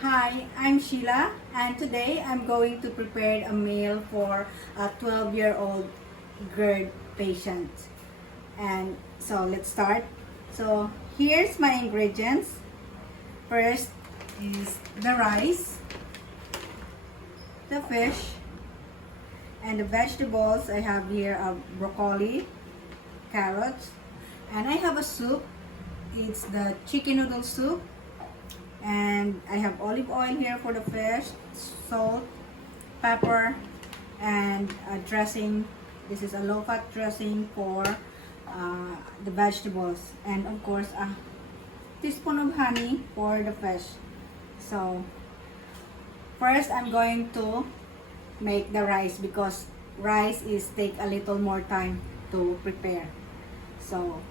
Hi, I'm Sheila, and today I'm going to prepare a meal for a 12-year-old Gerd patient. And so let's start. So here's my ingredients. First is the rice, the fish, and the vegetables. I have here a broccoli, carrots, and I have a soup. It's the chicken noodle soup. And I have olive oil here for the fish, salt, pepper, and a dressing. This is a low-fat dressing for the vegetables, and of course a teaspoon of honey for the fish. So first I'm going to make the rice because rice is take a little more time to prepare. So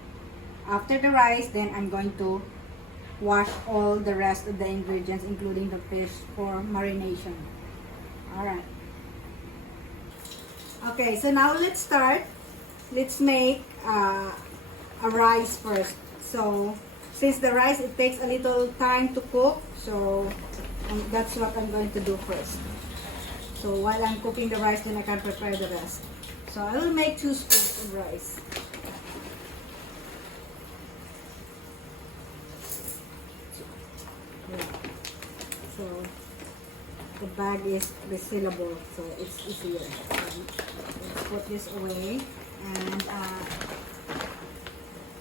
after the rice, then I'm going to wash all the rest of the ingredients including the fish for marination. Alright. Okay, so now let's start. Let's make a rice first. So since the rice, it takes a little time to cook, so that's what I'm going to do first. So while I'm cooking the rice, then I can prepare the rest. So I will make 2 spoons of rice. So the bag is resealable, so it's easier. So let's put this away and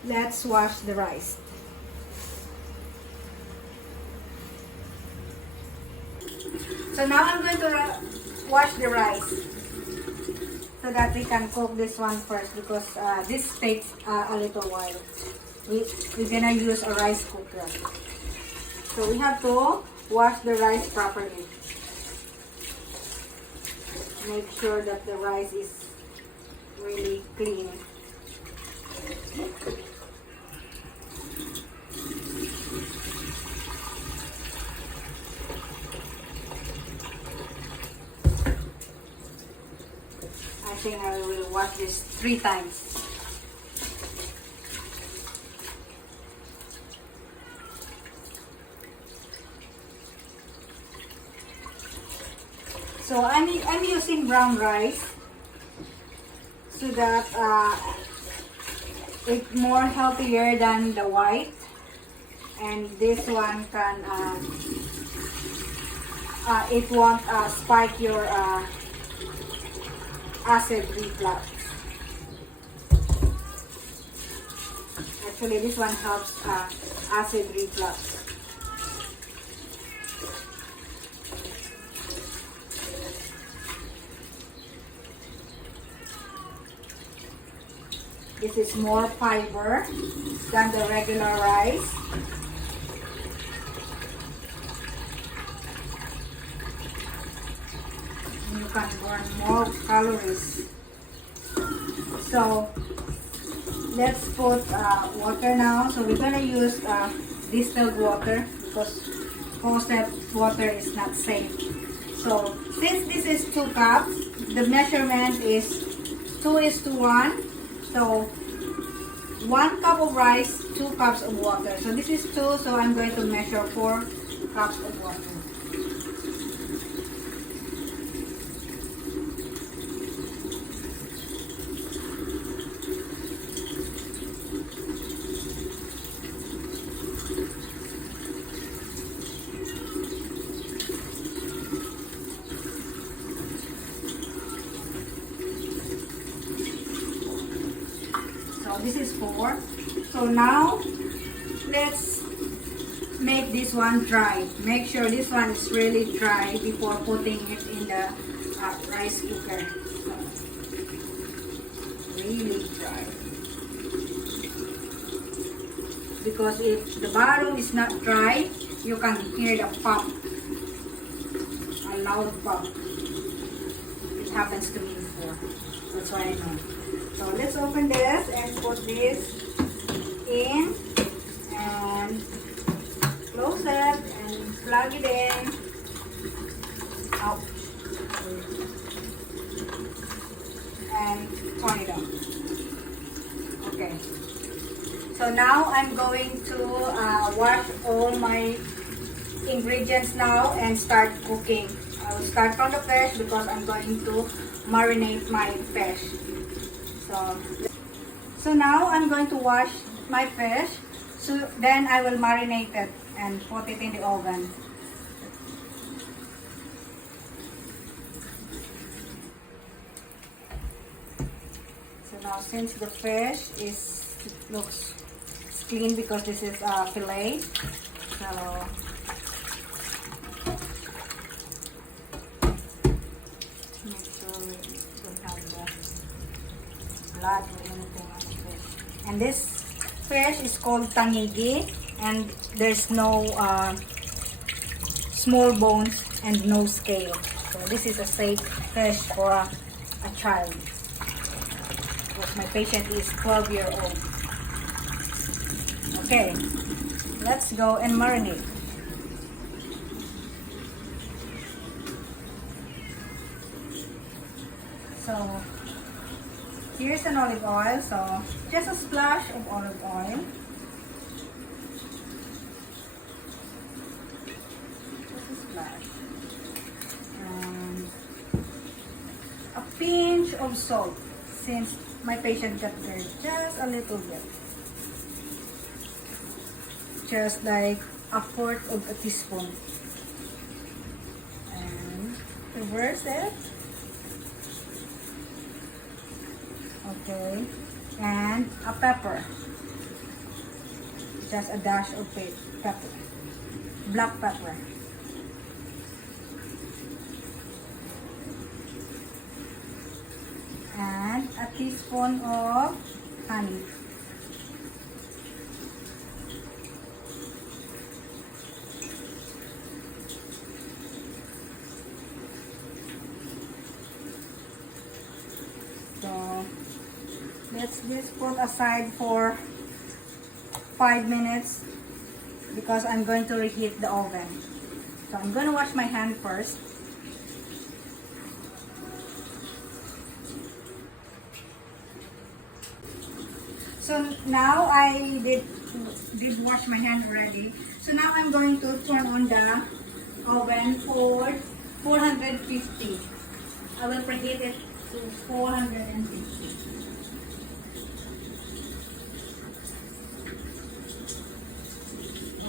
let's wash the rice. So now I'm going to wash the rice so that we can cook this one first, because this takes a little while. We're gonna use a rice cooker. So we have to wash the rice properly. Make sure that the rice is really clean. I think I will wash this 3 times. So I'm using brown rice so that it's more healthier than the white, and this one can it won't spike your acid reflux. Actually, this one helps acid reflux. This is more fiber than the regular rice. You can burn more calories. So let's put water now. So we're gonna use distilled water because faucet water is not safe. So since this is 2 cups, the measurement is 2:1. So 1 cup of rice, 2 cups of water. So this is 2, so I'm going to measure 4 cups of water. This is 4. So now let's make this one dry. Make sure this one is really dry before putting it in the rice cooker. Really dry. Because if the bottom is not dry, you can hear the pump. A loud pump. It happens to me before. That's why I know. So let's open this and put this in and close it and plug it in. Ouch. And turn it on. Okay. So now I'm going to wash all my ingredients now and start cooking. I will start from the fish because I'm going to marinate my fish. So now I'm going to wash my fish. So then I will marinate it and put it in the oven. So now since the fish looks clean because this is a fillet, so make sure we don't have the blood or anything on the fish. And this fish is called tangigi, and there's no small bones and no scale. So this is a safe fish for a child. Because my patient is 12-year-old. Okay, let's go and marinate. So here's an olive oil, so just a splash of olive oil. Just a splash. And a pinch of salt, since my patient got GERD, just a little bit. Just like a fourth of a teaspoon. And reverse it. Okay, and a pepper, just a dash of pepper, black pepper, and a teaspoon of honey. So let's just put aside for 5 minutes because I'm going to reheat the oven. So I'm going to wash my hand first. So now I did wash my hand already. So now I'm going to turn on the oven for 450. I will preheat it to 450.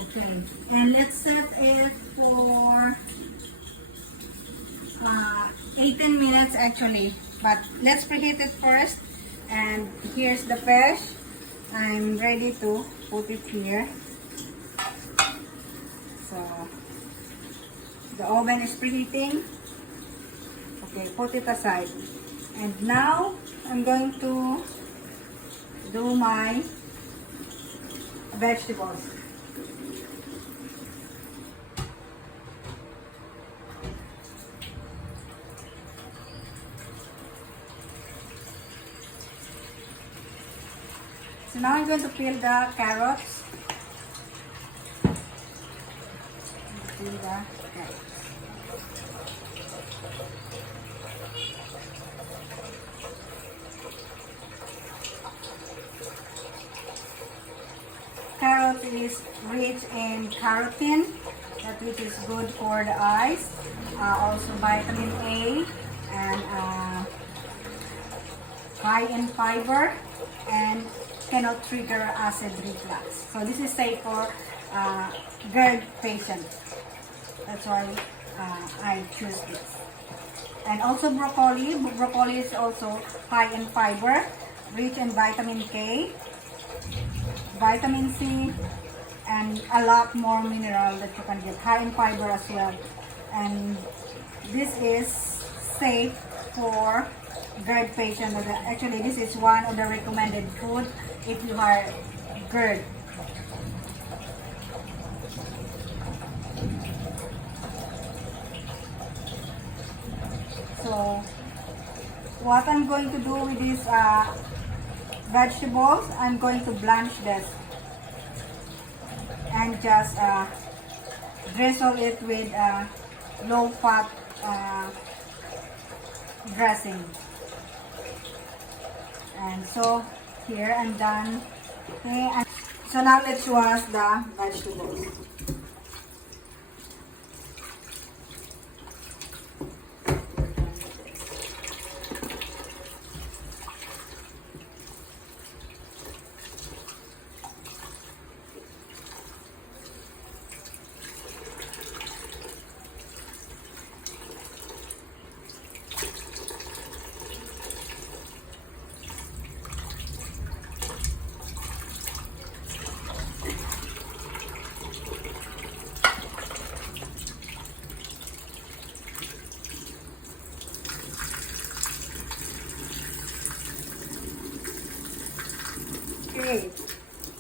Okay, and let's set it for 18 minutes actually, but let's preheat it first. And here's the fish. I'm ready to put it here. So the oven is preheating. Okay, put it aside. And now I'm going to do my vegetables. So now I'm going to peel the carrots. Peel the carrots. Carrot is rich in carotene, that which is good for the eyes. Also vitamin A, and high in fiber, and cannot trigger acid reflux. So this is safe for GERD patients. That's why I choose this. And also broccoli. Broccoli is also high in fiber, rich in vitamin K, vitamin C, and a lot more mineral that you can get. High in fiber as well. And this is safe for GERD patient. Actually, this is one of the recommended food if you are GERD. So what I'm going to do with these vegetables, I'm going to blanch this and just drizzle it with low fat dressing. And so here I'm done. Okay, and so now let's wash the vegetables.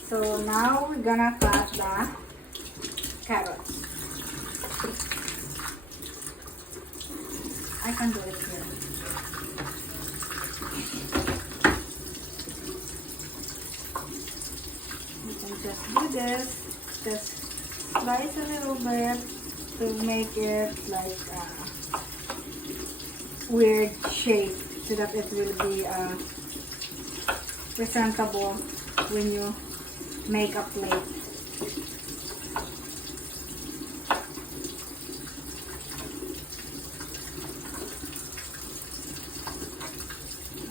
So now we're gonna cut the carrots. I can do it here. You can just do this. Just slice a little bit to make it like a weird shape so that it will be presentable when you make a plate.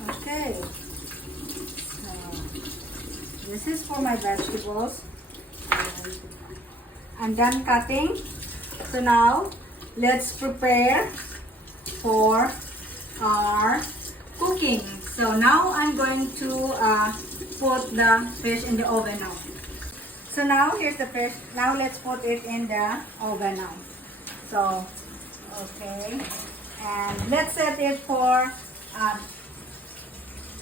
Okay, so this is for my vegetables. I'm done cutting. So now let's prepare for our cooking. So now I'm going to put the fish in the oven now. So now here's the fish. Now let's put it in the oven now. So okay, and let's set it for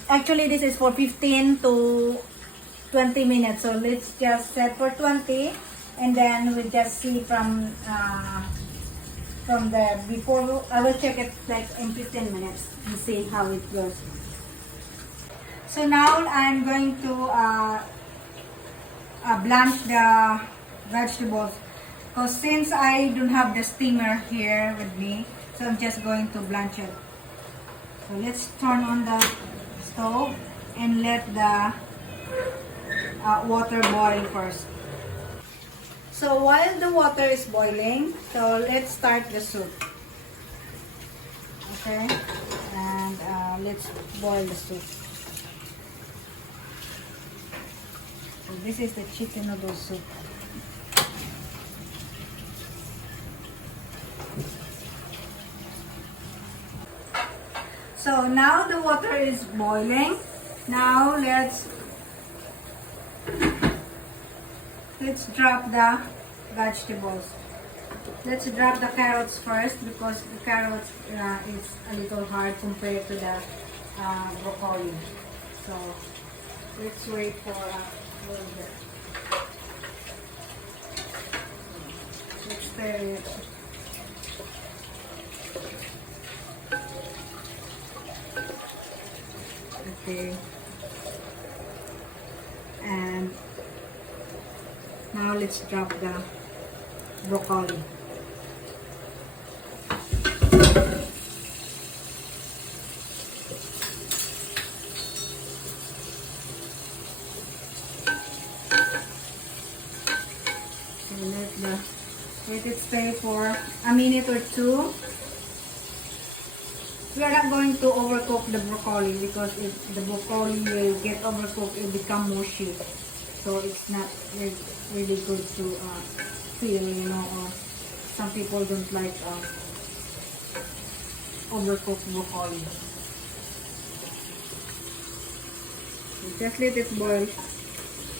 actually this is for 15 to 20 minutes. So let's just set for 20, and then we'll just see from there. Before I will check it like in 15 minutes and see how it goes. So now I'm going to blanch the vegetables, because since I don't have the steamer here with me, so I'm just going to blanch it. So let's turn on the stove and let the water boil first. So while the water is boiling, so let's start the soup. Okay, and let's boil the soup. So this is the chicken noodle soup. So now the water is boiling. Now let's drop the vegetables. Let's drop the carrots first, because the carrots is a little hard compared to the broccoli. So let's wait for a little bit. Let's stir it. Okay. And now let's drop the broccoli. Let it stay for a minute or two. We are not going to overcook the broccoli, because if the broccoli will get overcooked, it will become mushy. So it's not really good to feel, you know, or some people don't like overcooked broccoli. So just let it boil,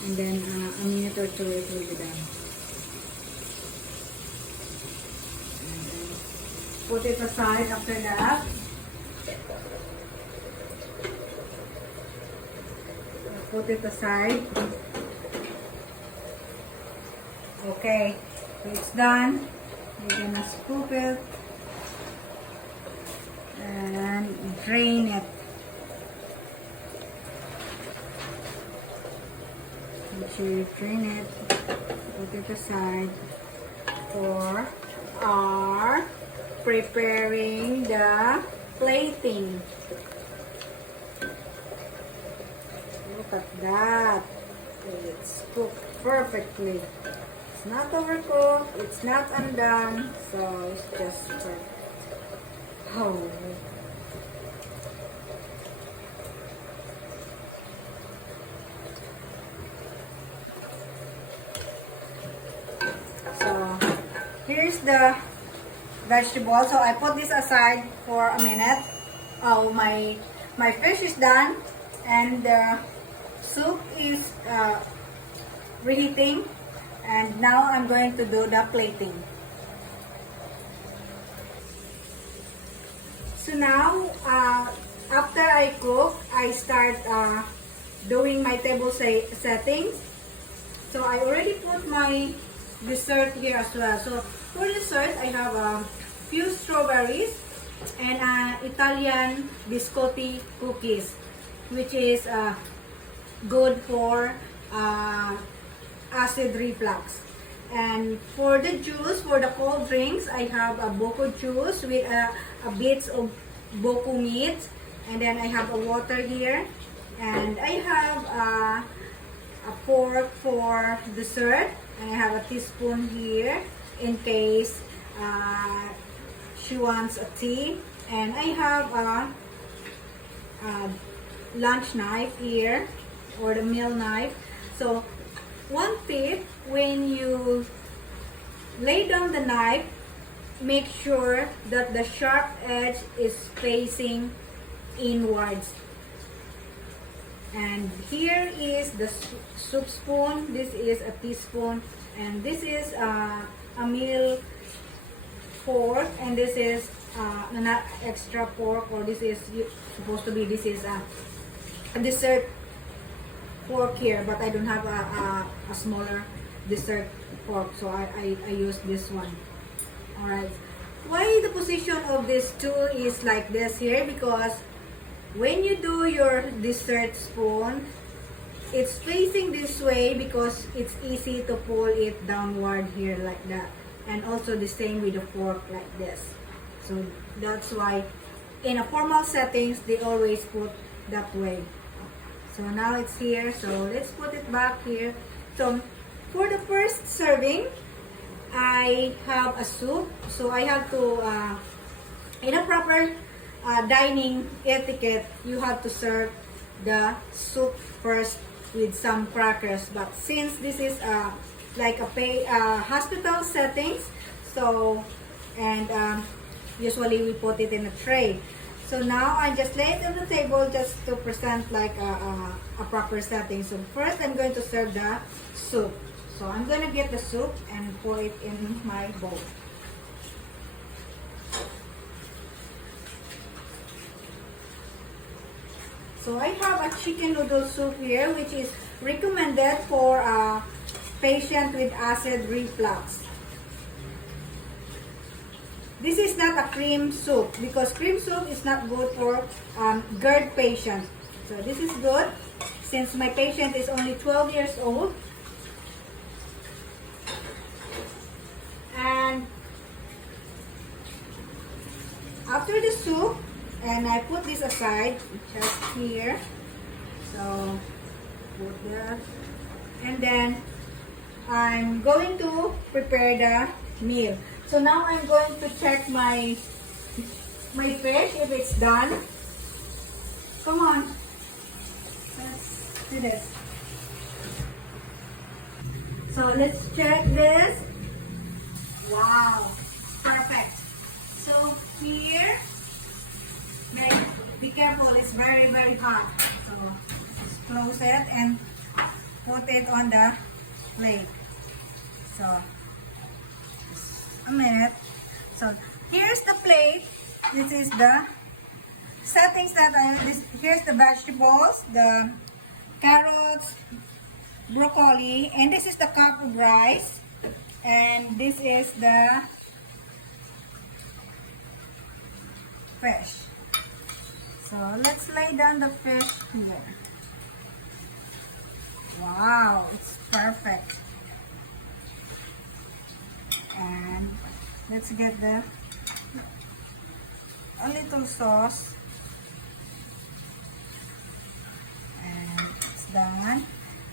and then a minute or two it will be done. Put it aside after that. Put it aside. Okay, so it's done. We're gonna scoop it and drain it. Make sure you drain it. Put it aside for our preparing the plating. Look at that. It's cooked perfectly. It's not overcooked, it's not undone, so it's just perfect. Oh. So here's the vegetable. So I put this aside for a minute. Oh, my fish is done, and the soup is reheating, and now I'm going to do the plating. So now after I cook, I start doing my table settings. So I already put my dessert here as well. So for dessert, I have a few strawberries and Italian biscotti cookies, which is good for uh, acid reflux. And for the juice, for the cold drinks, I have a boko juice with a bits of boko meat, and then I have a water here, and I have a fork for dessert, and I have a teaspoon here in case she wants a tea, and I have a lunch knife here or the meal knife. So one tip, when you lay down the knife, make sure that the sharp edge is facing inwards. And here is the soup spoon. This is a teaspoon, and this is a meal fork, and this is an extra fork, or this is supposed to be, this is a dessert fork here, but I don't have a smaller dessert fork, so I use this one. Alright, why the position of this tool is like this here? Because when you do your dessert spoon, it's facing this way because it's easy to pull it downward here like that. And also the same with the fork like this. So that's why in a formal settings, they always put that way. So now it's here, so let's put it back here. So for the first serving, I have a soup. So I have to, in a proper dining etiquette, you have to serve the soup first with some crackers. But since this is like a hospital settings, so, and usually we put it in a tray. So now I just lay it on the table just to present like a proper setting. So first I'm going to serve the soup. So I'm going to get the soup and pour it in my bowl. So I have a chicken noodle soup here, which is recommended for a patient with acid reflux. This is not a cream soup because cream soup is not good for Gerd patient. So this is good since my patient is only 12 years old. And after the soup, and I put this aside just here. So put that. And then I'm going to prepare the meal. So now I'm going to check my fish if it's done. Come on. Let's do this. So let's check this. Wow. Perfect. So here, be careful, it's very, very hot. So just close it and put it on the plate. So a minute. So here's the plate. This is the settings that here's the vegetables, the carrots, broccoli, and this is the cup of rice, and this is the fish. So let's lay down the fish here. Wow, it's perfect. And let's get a little sauce, and it's done.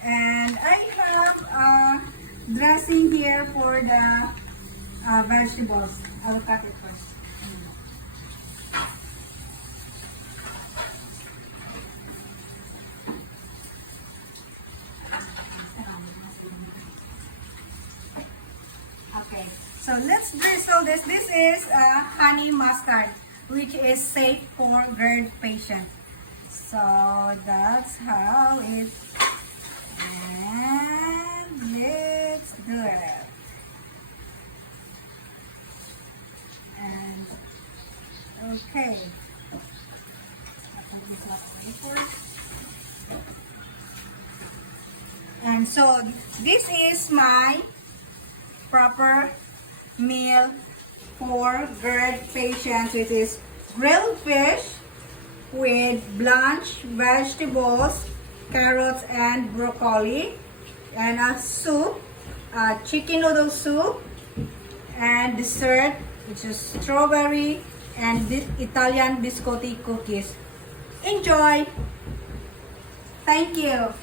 And I have a dressing here for the vegetables. I'll cut it first. Okay, so let's drizzle this. This is honey mustard, which is safe for Gerd patient. So that's how it, and let's do it. And okay. And so this is my proper meal for Gerd patients, which is grilled fish with blanched vegetables, carrots and broccoli, and a soup, chicken noodle soup, and dessert, which is strawberry and this Italian biscotti cookies. Enjoy! Thank you!